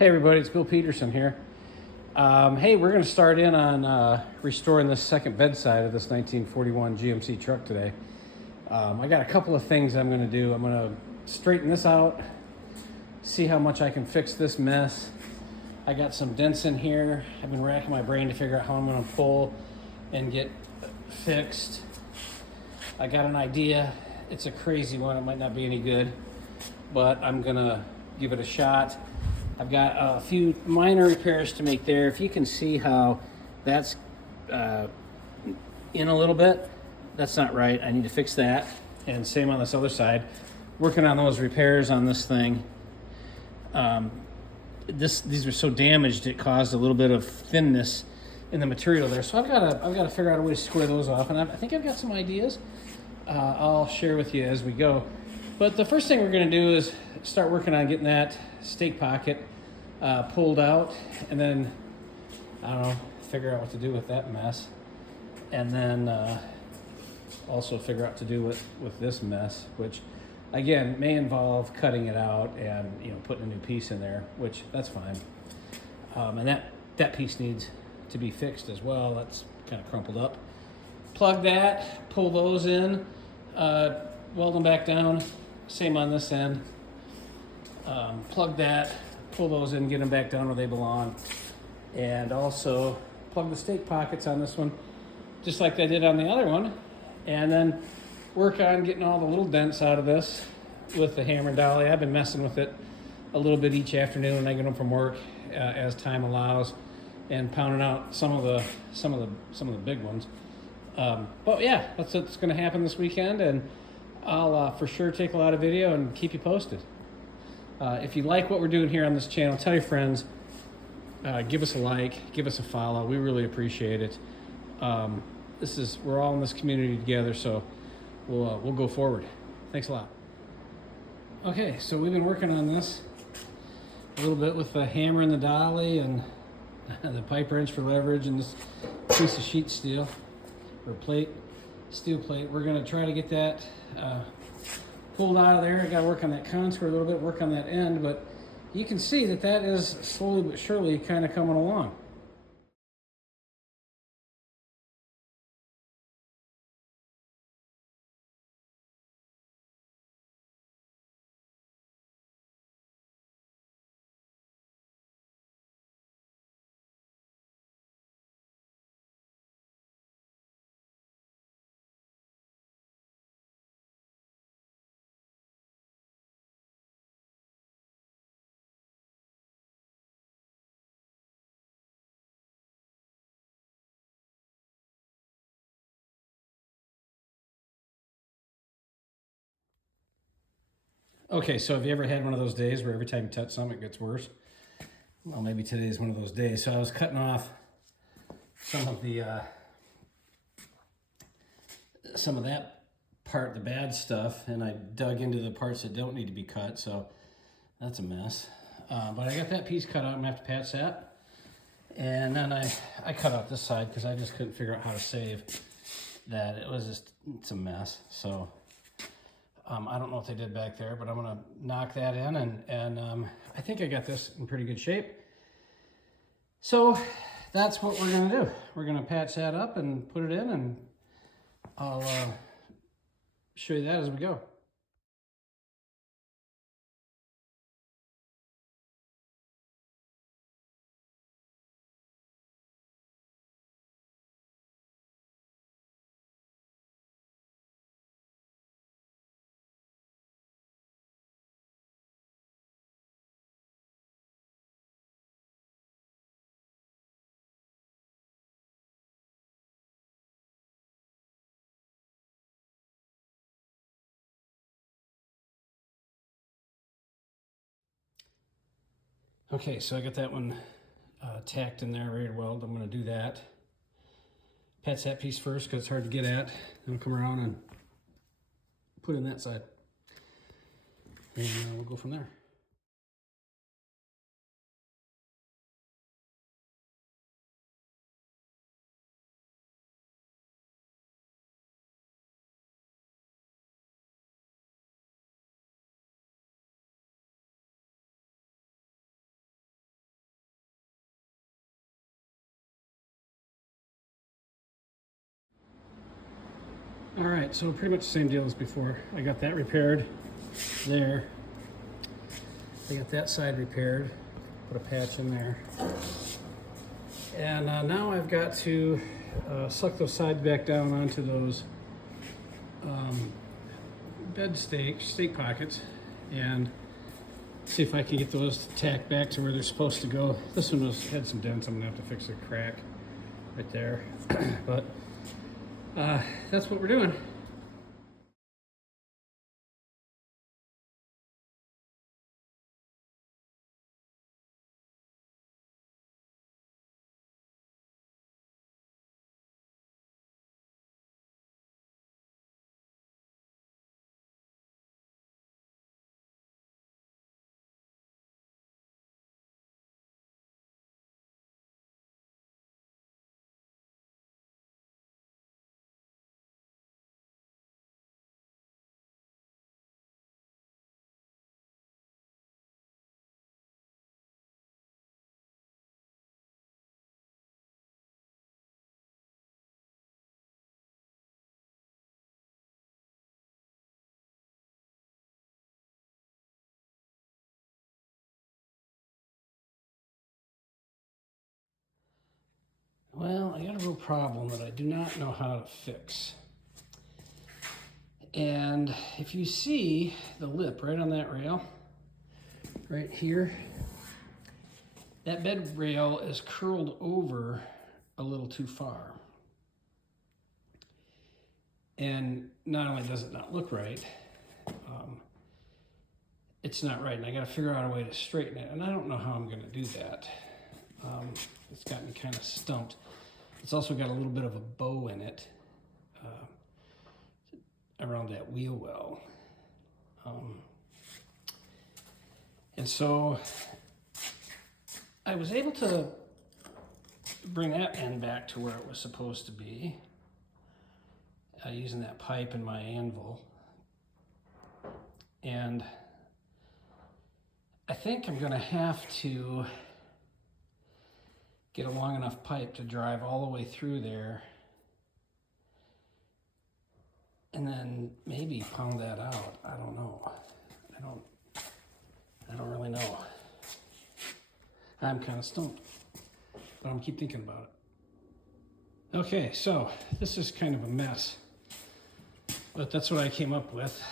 Hey everybody, it's Bill Peterson here. Hey, we're going to start in on restoring this second bedside of this 1941 GMC truck today. I got a couple of things I'm going to do. I'm going to straighten this out, see how much I can fix this mess. I got some dents in here. I've been racking my brain to figure out how I'm going to pull and get fixed. I got an idea. It's a crazy one. It might not be any good, but I'm going to give it a shot. I've got a few minor repairs to make there. If you can see how that's in a little bit, that's not right. I need to fix that. And same on this other side. Working on those repairs on this thing. These are so damaged it caused a little bit of thinness in the material there. So I've got to figure out a way to square those off. And I think I've got some ideas. I'll share with you as we go. But the first thing we're going to do is start working on getting that stake pocket pulled out, and then, I don't know, figure out what to do with that mess. And then also figure out what to do with this mess, which, again, may involve cutting it out and, putting a new piece in there, which that's fine. And that piece needs to be fixed as well. That's kind of crumpled up. Plug that, pull those in, weld them back down. Same on this end. Plug that, pull those in, get them back down where they belong. And also plug the stake pockets on this one, just like I did on the other one. And then work on getting all the little dents out of this with the hammer and dolly. I've been messing with it a little bit each afternoon when I get home from work, as time allows, and pounding out some of the big ones. But yeah, that's what's going to happen this weekend, and I'll for sure take a lot of video and keep you posted. If you like what we're doing here on this channel, tell your friends, give us a like, give us a follow. We really appreciate it. We're all in this community together, so we'll go forward. Thanks a lot. Okay, so we've been working on this a little bit with the hammer and the dolly and the pipe wrench for leverage and this piece of sheet steel or steel plate. We're going to try to get that pulled out of there. I got to work on that consquare a little bit, work on that end, but you can see that is slowly but surely kind of coming along. Okay, so have you ever had one of those days where every time you touch something it gets worse? Well, maybe today is one of those days. So I was cutting off some of that part, the bad stuff, and I dug into the parts that don't need to be cut, so that's a mess. But I got that piece cut out. I'm gonna have to patch that. And then I cut out this side because I just couldn't figure out how to save that. It's a mess. So I don't know what they did back there, but I'm gonna knock that in, and I think I got this in pretty good shape. So that's what we're gonna do. We're gonna patch that up and put it in, and I'll show you that as we go. Okay, so I got that one tacked in there, ready to weld. I'm going to do that. Patch that piece first because it's hard to get at. Then I'll come around and put in that side. And we'll go from there. All right, so pretty much the same deal as before. I got that repaired there. I got that side repaired, put a patch in there. And now I've got to suck those sides back down onto those bed stake pockets and see if I can get those tacked back to where they're supposed to go. This one had some dents. I'm gonna have to fix a crack right there. But that's what we're doing. Well, I got a real problem that I do not know how to fix. And if you see the lip right on that rail, right here, that bed rail is curled over a little too far. And not only does it not look right, it's not right. And I got to figure out a way to straighten it. And I don't know how I'm going to do that. It's got me kind of stumped. It's also got a little bit of a bow in it around that wheel well. And so I was able to bring that end back to where it was supposed to be using that pipe and my anvil. And I think I'm going to have to get a long enough pipe to drive all the way through there and then maybe pound that out. I don't know. I don't really know. I'm kind of stumped, but I'm gonna keep thinking about it. Okay, so this is kind of a mess, but that's what I came up with.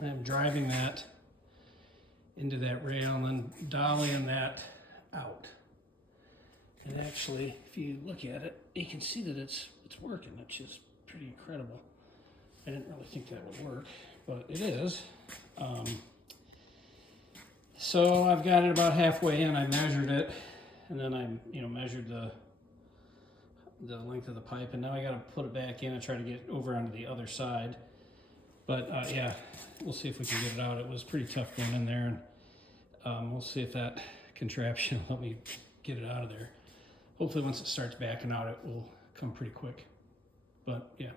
I'm driving that into that rail and then dollying that out. And actually, if you look at it, you can see that it's working, which is pretty incredible. I didn't really think that would work, but it is. So I've got it about halfway in. I measured it, and then I measured the length of the pipe, and now I got to put it back in and try to get over onto the other side. But yeah, we'll see if we can get it out. It was pretty tough going in there, and we'll see if that contraption will let me get it out of there. Hopefully once it starts backing out, it will come pretty quick. But yeah.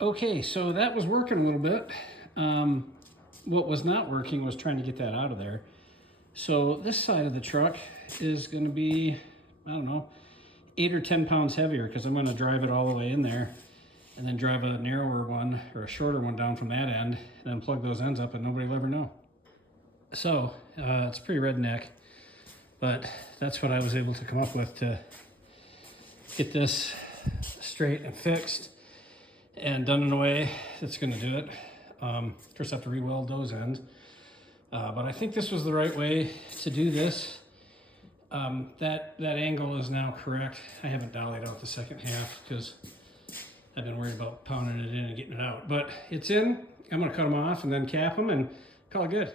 Okay, so that was working a little bit. What was not working was trying to get that out of there. So this side of the truck is going to be, I don't know, 8 or 10 pounds heavier because I'm going to drive it all the way in there and then drive a narrower one or a shorter one down from that end and then plug those ends up and nobody will ever know. So it's pretty redneck, but that's what I was able to come up with to get this straight and fixed and done in a way that's going to do it. First I have to re-weld those ends. But I think this was the right way to do this. That angle is now correct. I haven't dollied out the second half because I've been worried about pounding it in and getting it out. But it's in. I'm going to cut them off and then cap them and call it good.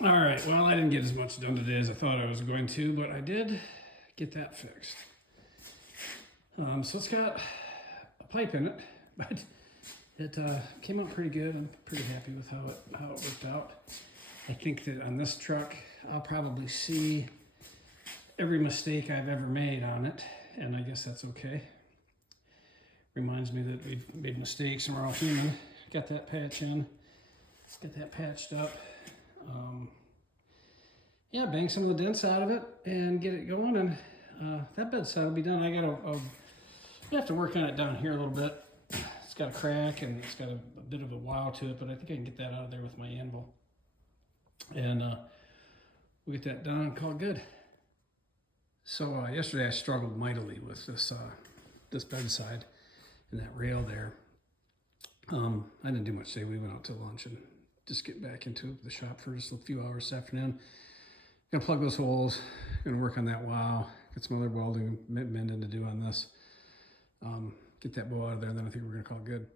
All right, well, I didn't get as much done today as I thought I was going to, but I did get that fixed. So it's got a pipe in it, but it came out pretty good. I'm pretty happy with how it worked out. I think that on this truck, I'll probably see every mistake I've ever made on it, and I guess that's okay. Reminds me that we've made mistakes and we're all human. Got that patch in, got that patched up. Yeah, bang some of the dents out of it and get it going, and that bedside will be done. I have to work on it down here a little bit. It's got a crack and it's got a bit of a wow to it, but I think I can get that out of there with my anvil. And we'll get that done and call it good. So yesterday I struggled mightily with this bedside and that rail there. I didn't do much today. We went out to lunch and just get back into the shop for just a few hours this afternoon. Gonna plug those holes, gonna work on that wow, get some other welding mending to do on this. Get that bow out of there, and then I think we're gonna call it good.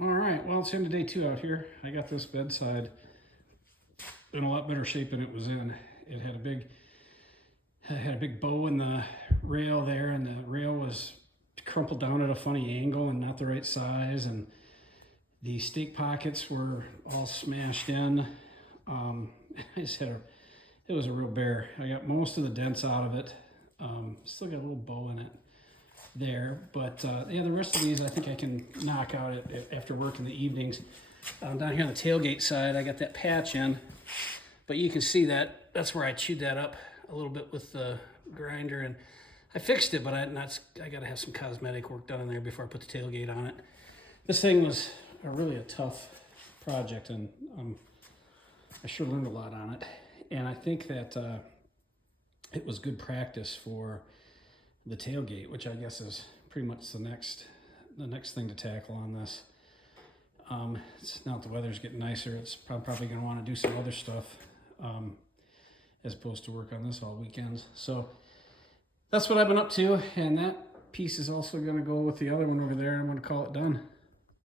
All right, well, it's into day 2 out here. I got this bedside in a lot better shape than it was in. It had a big bow in the rail there, and the rail was crumpled down at a funny angle and not the right size, and the stake pockets were all smashed in. It was a real bear. I got most of the dents out of it. Still got a little bow in it there, but yeah, the rest of these I think I can knock out after work in the evenings. Down here on the tailgate side, I got that patch in, but you can see that's where I chewed that up a little bit with the grinder, and I fixed it, but I got to have some cosmetic work done in there before I put the tailgate on it. This thing was really a tough project, and I sure learned a lot on it, and I think that it was good practice for the tailgate, which I guess is pretty much the next thing to tackle on this. It's now that the weather's getting nicer, it's probably going to want to do some other stuff as opposed to work on this all weekends. So that's what I've been up to, and that piece is also going to go with the other one over there. I'm going to call it done.